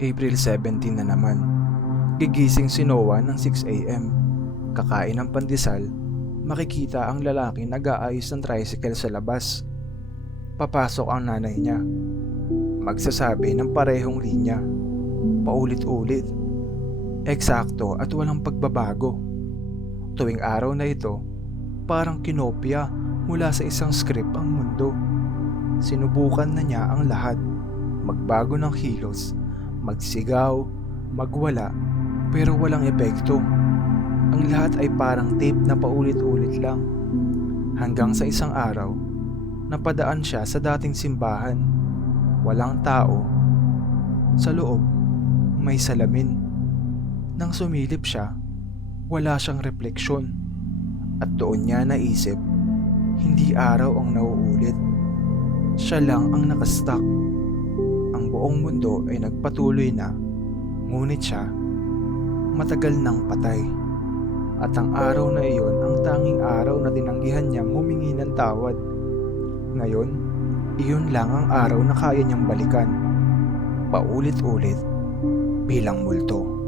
April 17 na naman. Gigising si Noah ng 6 a.m. Kakain ng pandesal, makikita ang lalaki nag-aayos ng tricycle sa labas. Papasok ang nanay niya. Magsasabi ng parehong linya. Paulit-ulit. Eksakto at walang pagbabago. Tuwing araw na ito, parang kinopya mula sa isang script ang mundo. Sinubukan na niya ang lahat. Magbago ng kilos, magsigaw, magwala, pero walang epekto. Ang lahat ay parang tape na paulit-ulit lang. Hanggang sa isang araw, napadaan siya sa dating simbahan. Walang tao. Sa loob, may salamin. Nang sumilip siya, wala siyang refleksyon. At doon niya naisip, hindi araw ang nauulit. Siya lang ang nakastuck. Ang buong mundo ay nagpatuloy na, ngunit siya, matagal nang patay. At ang araw na iyon ang tanging araw na tinanggihan niyang humingi ng tawad. Ngayon, iyon lang ang araw na kaya niyang balikan. Paulit-ulit bilang multo.